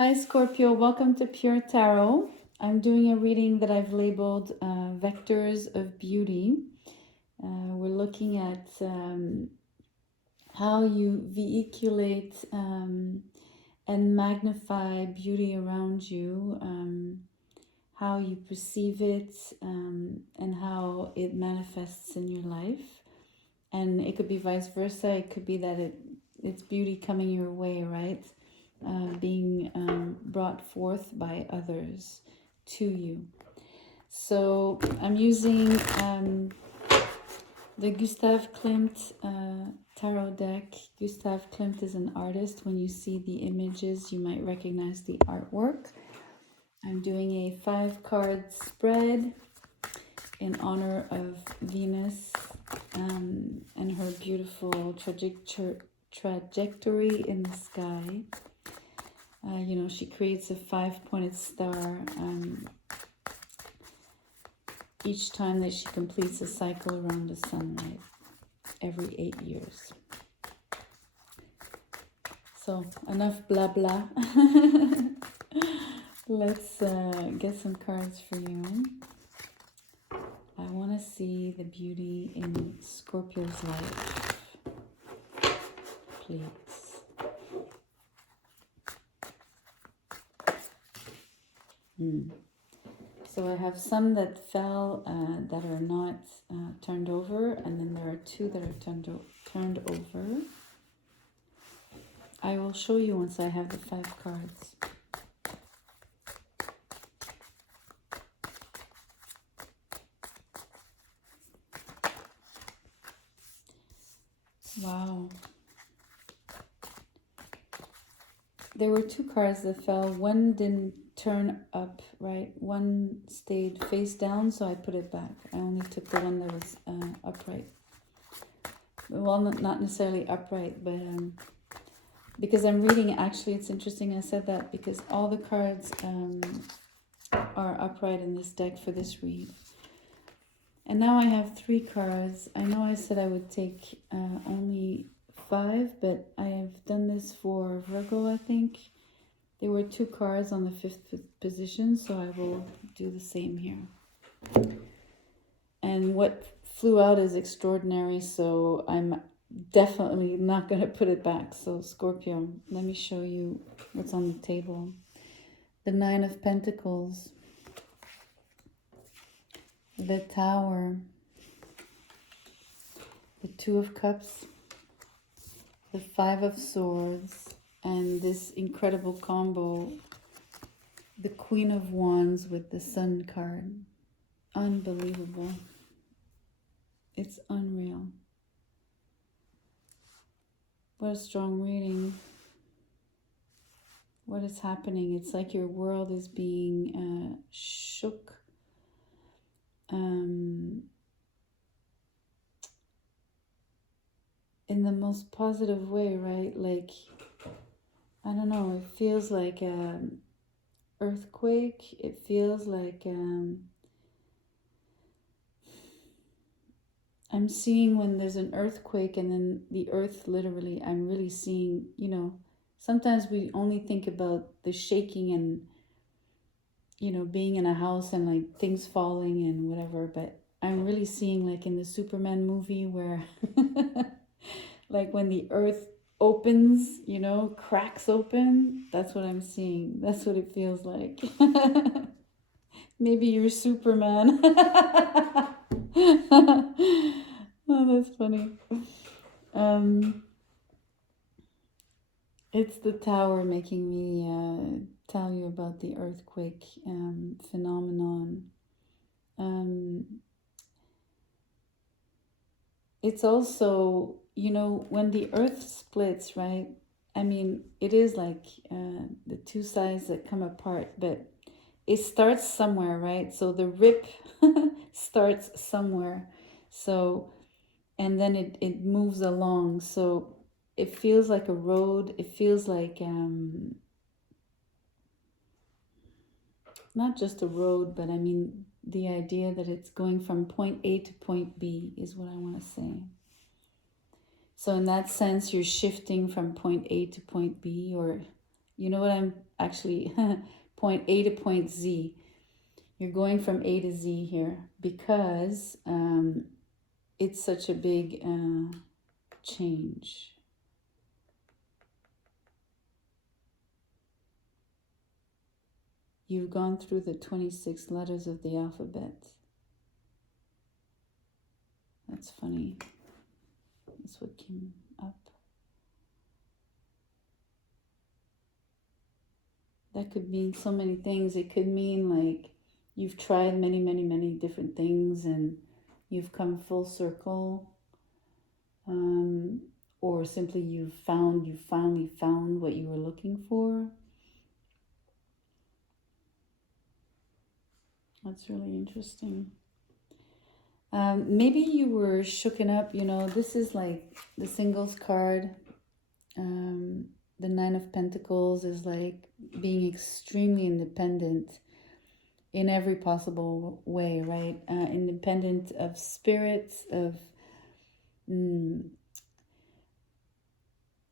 Hi, Scorpio. Welcome to Pure Tarot. I'm doing a reading that I've labeled Vectors of Beauty. We're looking at how you vehiculate and magnify beauty around you, how you perceive it, and how it manifests in your life. And it could be vice versa. It could be that it's beauty coming your way, right? Being brought forth by others to you. So I'm using the Gustav Klimt tarot deck. Gustav Klimt is an artist. When you see the images, you might recognize the artwork. I'm doing a 5-card spread in honor of Venus and her beautiful trajectory in the sky. She creates a 5-pointed star each time that she completes a cycle around the sun, right? Every 8 years. So enough blah blah. Let's get some cards for you. I want to see the beauty in Scorpio's life, please. So I have some that fell that are not turned over, and then there are 2 that are turned over. I will show you once I have the 5 cards. Wow. There were 2 cards that fell. One didn't turn up, right? One stayed face down, so I put it back. I only took the one that was upright. Well, not necessarily upright, but because I'm reading, actually, it's interesting I said that because all the cards are upright in this deck for this read. And now I have 3 cards. I know I said I would take only 5, but I have done this for Virgo, I think. There were 2 cards on the 5th position, so I will do the same here. And what flew out is extraordinary, so I'm definitely not going to put it back. So Scorpio, let me show you what's on the table. The 9 of Pentacles, the Tower, the 2 of Cups, the 5 of Swords, and this incredible combo, the Queen of Wands with the Sun card. Unbelievable. It's unreal. What a strong reading. What is happening? It's like your world is being shook. In the most positive way, right? Like, I don't know, it feels like an earthquake. It feels like I'm seeing when there's an earthquake and then the earth literally, I'm really seeing, sometimes we only think about the shaking and, being in a house and like things falling and whatever, but I'm really seeing like in the Superman movie where like when the earth opens, cracks open, that's what I'm seeing. That's what it feels like. Maybe you're Superman. Oh, that's funny. It's the Tower making me tell you about the earthquake phenomenon. It's also, when the earth splits, right? I mean, it is like the 2 sides that come apart, but it starts somewhere, right? So the rip starts somewhere. So, and then it moves along. So it feels like a road. It feels like not just a road, but I mean, the idea that it's going from point A to point B is what I want to say. So in that sense, you're shifting from point A to point B, or You know what I'm actually, point A to point Z. You're going from A to Z here because it's such a big change. You've gone through the 26 letters of the alphabet. That's funny. That's what came up. That could mean so many things. It could mean like you've tried many, many, many different things and you've come full circle. Or simply you finally found what you were looking for. That's really interesting. Maybe you were shooken up, this is like the singles card. The Nine of Pentacles is like being extremely independent in every possible way, right? Independent of spirits, of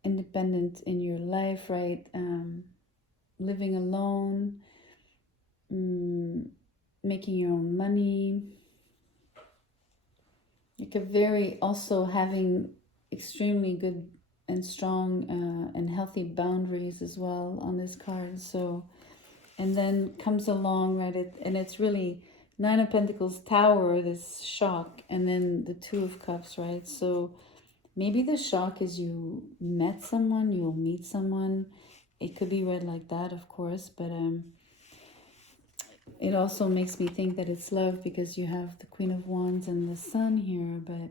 independent in your life, right? Living alone, making your own money. Like a very, also having extremely good and strong and healthy boundaries as well on this card. So, and then comes along, right? And it's really Nine of Pentacles, Tower, this shock, and then the Two of Cups, right? So maybe the shock is you met someone, you'll meet someone. It could be read like that, of course, but it also makes me think that it's love because you have the Queen of Wands and the Sun here, but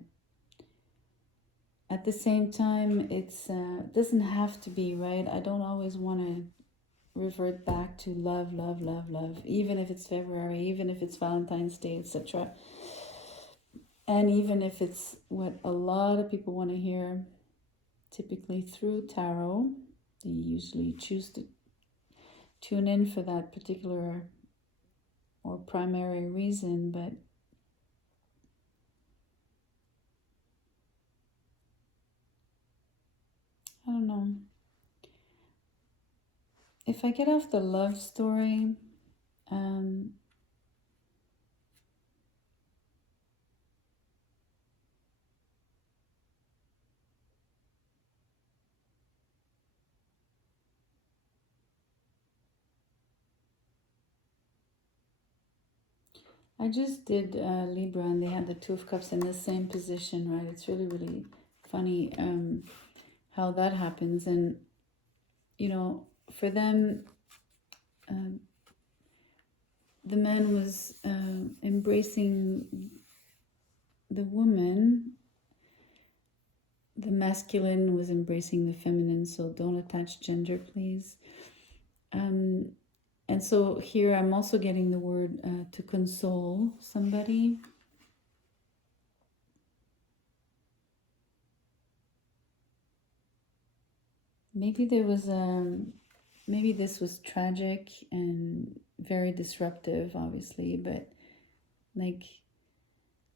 at the same time, it's doesn't have to be, right? I don't always want to revert back to love, love, love, love, even if it's February, even if it's Valentine's Day, etc. And even if it's what a lot of people want to hear, typically through tarot, they usually choose to tune in for that particular or primary reason, but I don't know. If I get off the love story, I just did Libra and they had the Two of Cups in the same position, right? It's really, really funny how that happens. And, for them, the man was embracing the woman. The masculine was embracing the feminine, so don't attach gender, please. And so here I'm also getting the word to console somebody. Maybe there was maybe this was tragic and very disruptive, obviously, but like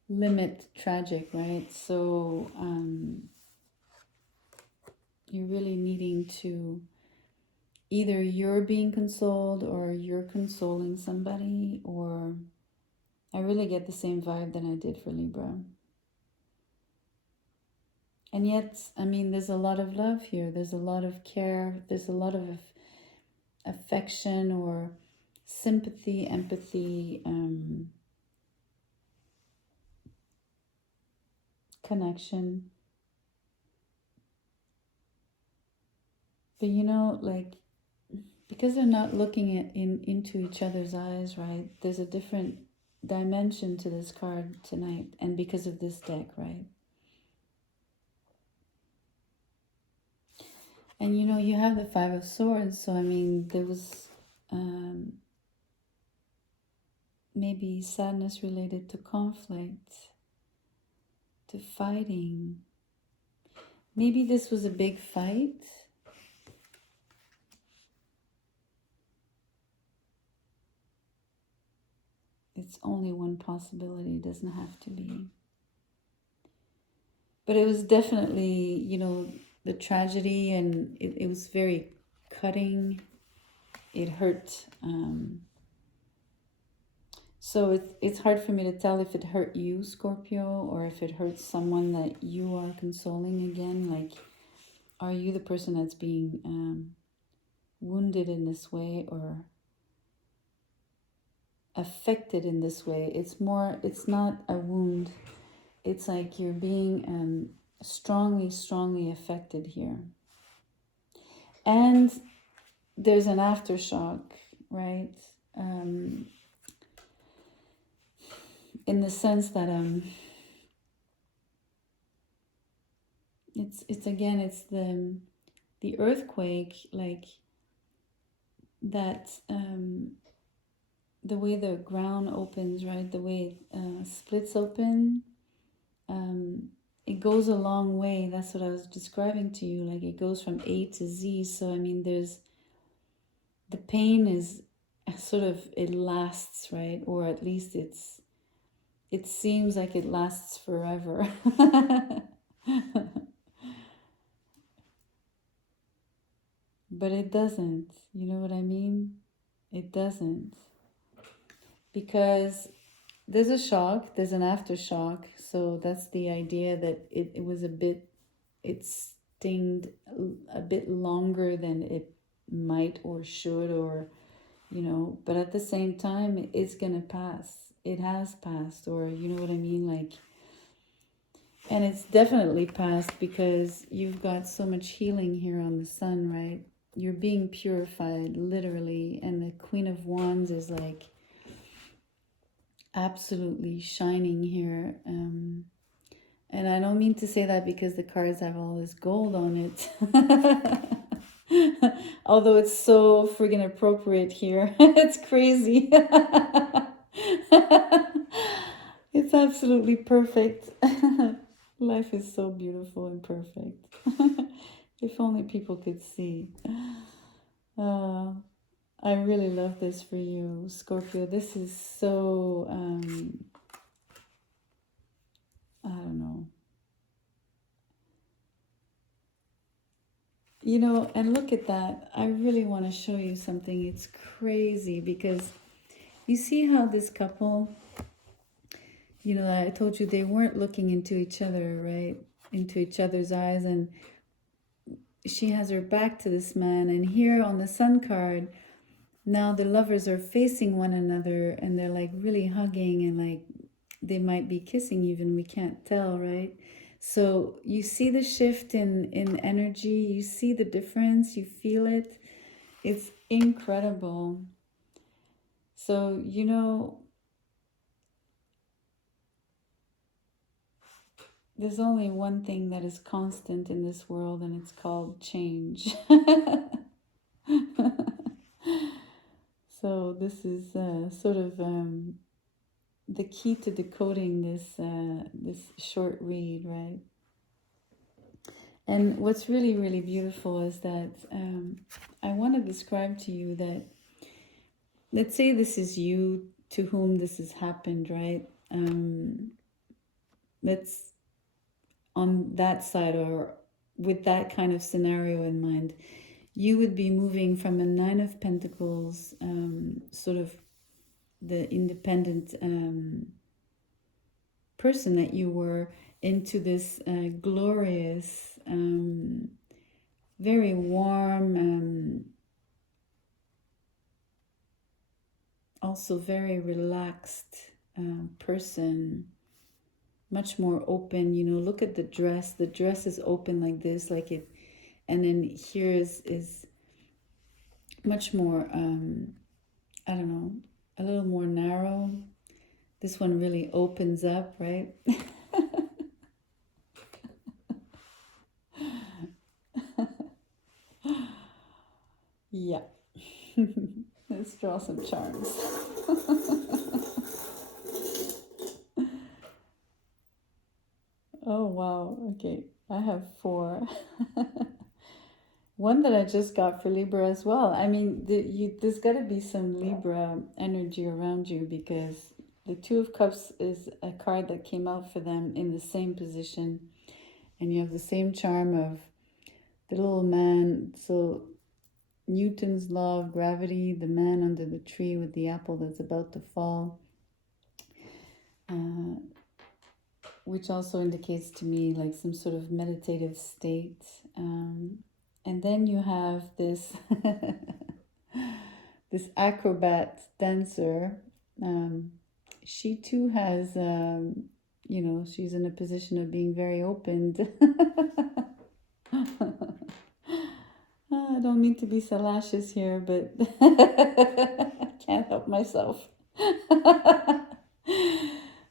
limit tragic, right? So you're really needing to, either you're being consoled or you're consoling somebody, or I really get the same vibe that I did for Libra. And yet, I mean, there's a lot of love here. There's a lot of care. There's a lot of affection or sympathy, empathy, connection. But like, because they're not looking into each other's eyes, right? There's a different dimension to this card tonight, and because of this deck, right? And you have the Five of Swords, so I mean, there was maybe sadness related to conflict, to fighting. Maybe this was a big fight. It's only one possibility, it doesn't have to be. But it was definitely, the tragedy, and it was very cutting. It hurt. So it's hard for me to tell if it hurt you, Scorpio, or if it hurts someone that you are consoling again. Like, are you the person that's being wounded in this way or affected in this way? It's not a wound. It's like you're being strongly affected here. And there's an aftershock, right? In the sense that it's again, it's the earthquake, like that, the way the ground opens, right? The way it splits open, it goes a long way. That's what I was describing to you. Like, it goes from A to Z. So I mean, the pain is sort of, it lasts, right? Or at least it seems like it lasts forever. But it doesn't. You know what I mean? It doesn't. Because there's a shock, there's an aftershock. So that's the idea, that it was it stinged a bit longer than it might or should, or, but at the same time, it's gonna pass. It has passed, or you know what I mean? Like, and it's definitely passed because you've got so much healing here on the sun, right? You're being purified, literally. And the Queen of Wands is like absolutely shining here. And I don't mean to say that because the cards have all this gold on it. Although it's so friggin' appropriate here. It's crazy. It's absolutely perfect. Life is so beautiful and perfect. If only people could see. I really love this for you, Scorpio. This is so, I don't know. And look at that. I really want to show you something. It's crazy because you see how this couple, I told you they weren't looking into each other, right? Into each other's eyes. And she has her back to this man. And here on the Sun card, now the lovers are facing one another and they're like really hugging, and like they might be kissing even, we can't tell, right? So you see the shift in energy, you see the difference, you feel it. It's incredible. So, there's only one thing that is constant in this world, and it's called change. So this is sort of the key to decoding this short read, right? And what's really, really beautiful is that I want to describe to you that, let's say this is you to whom this has happened, right? Let's, on that side, or with that kind of scenario in mind, you would be moving from a Nine of Pentacles, sort of the independent person that you were, into this glorious, very warm, also very relaxed person, much more open. Look at the dress. The dress is open like this, like it, and then here is much more, I don't know, a little more narrow. This one really opens up, right? Yeah. Let's draw some charms. Oh, wow. Okay. I have 4. One that I just got for Libra as well. I mean, there's got to be some Libra energy around you, because the Two of Cups is a card that came out for them in the same position. And you have the same charm of the little man. So, Newton's law of gravity, the man under the tree with the apple that's about to fall, which also indicates to me like some sort of meditative state. And then you have this this acrobat dancer. She too has, she's in a position of being very opened. I don't mean to be salacious here, but I can't help myself.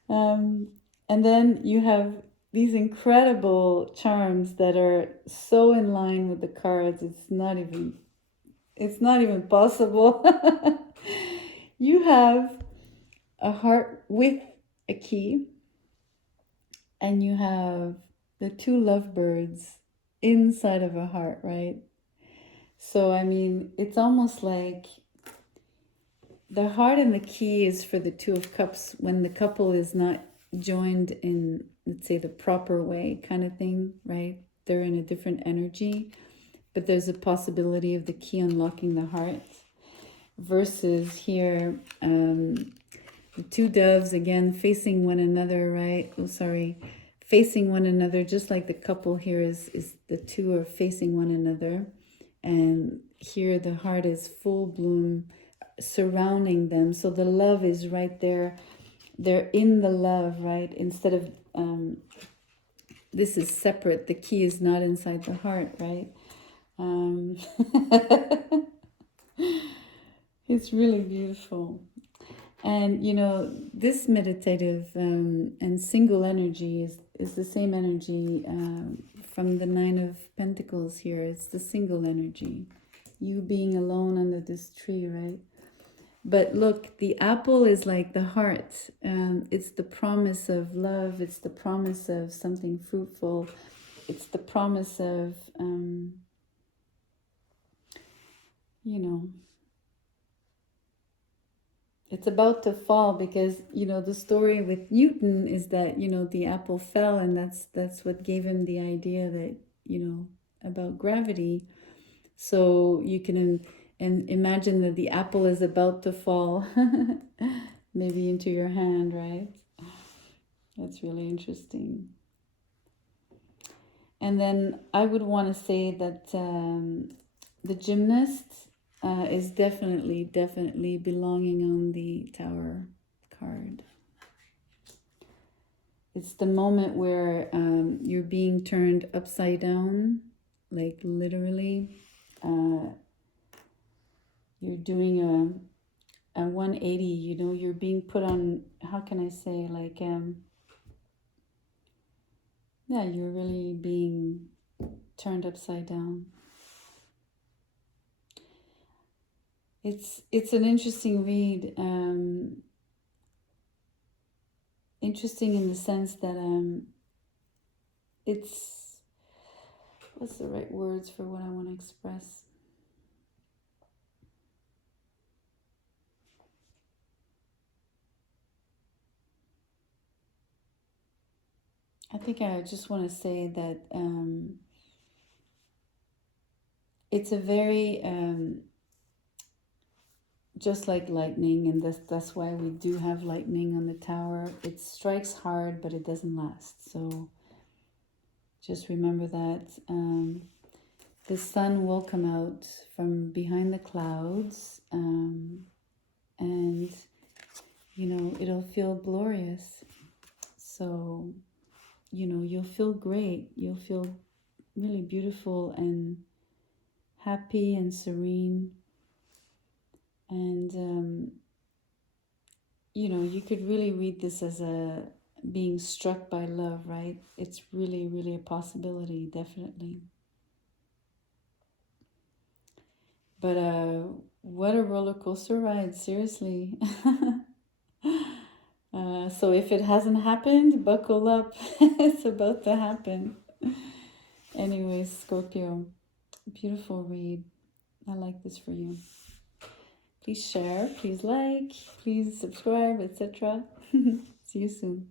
And then you have these incredible charms that are so in line with the cards. It's not even possible. You have a heart with a key, and you have the two lovebirds inside of a heart, right? So, I mean, it's almost like the heart and the key is for the Two of Cups when the couple is not joined in, let's say, the proper way kind of thing, right? They're in a different energy, but there's a possibility of the key unlocking the heart. Versus here, the two doves, again, facing one another, right? Facing one another, just like the couple here is the two are facing one another. And here the heart is full bloom surrounding them. So the love is right there. They're in the love, right? Instead of, this is separate. The key is not inside the heart, right? It's really beautiful. And, this meditative and single energy is the same energy from the Nine of Pentacles here. It's the single energy. You being alone under this tree, right? But look, the apple is like the heart. It's the promise of love. It's the promise of something fruitful. It's the promise of, it's about to fall because, the story with Newton is that, the apple fell, and that's what gave him the idea that, about gravity. So you can imagine that the apple is about to fall maybe into your hand, right? That's really interesting. And then I would want to say that the gymnast is definitely belonging on the Tower card. It's the moment where you're being turned upside down, like literally. You're doing a 180, you're being put on, how can I say, like, you're really being turned upside down. It's an interesting read. Interesting in the sense that it's, what's the right words for what I want to express? I think I just want to say that it's a very just like lightning, and that's why we do have lightning on the Tower. It strikes hard, but it doesn't last. So just remember that the sun will come out from behind the clouds, and it'll feel glorious. So you'll feel great. You'll feel really beautiful and happy and serene. And, you could really read this as a being struck by love, right? It's really, really a possibility, definitely. But what a roller coaster ride, seriously. So if it hasn't happened, buckle up. It's about to happen. Anyways, Scorpio, beautiful read. I like this for you. Please share, please like, please subscribe, etc. See you soon.